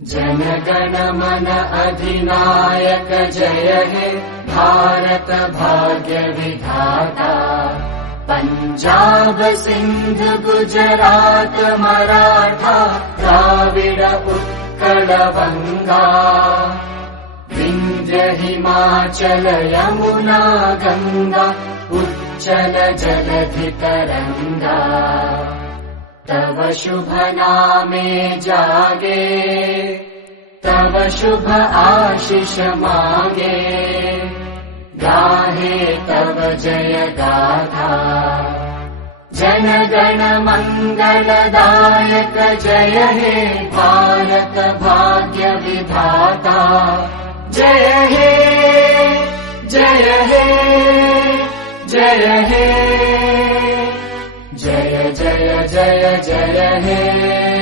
जन मन अधिनायक जय हे भारत भाग्य विधाता। पंजाब सिंध गुजरात मराठा द्राविड उत्कल बंगा। विंध्य हिमाचल यमुना गंगा उच्चल जलधि तरंगा। तव शुभ नामे जागे तव शुभ आशीष मागे। गाहे तव जय गाथा जन गण मंगलदायक जय हे भारत भाग्य विधाता। जय हे जय हे जय हे जय जय जय जय हे।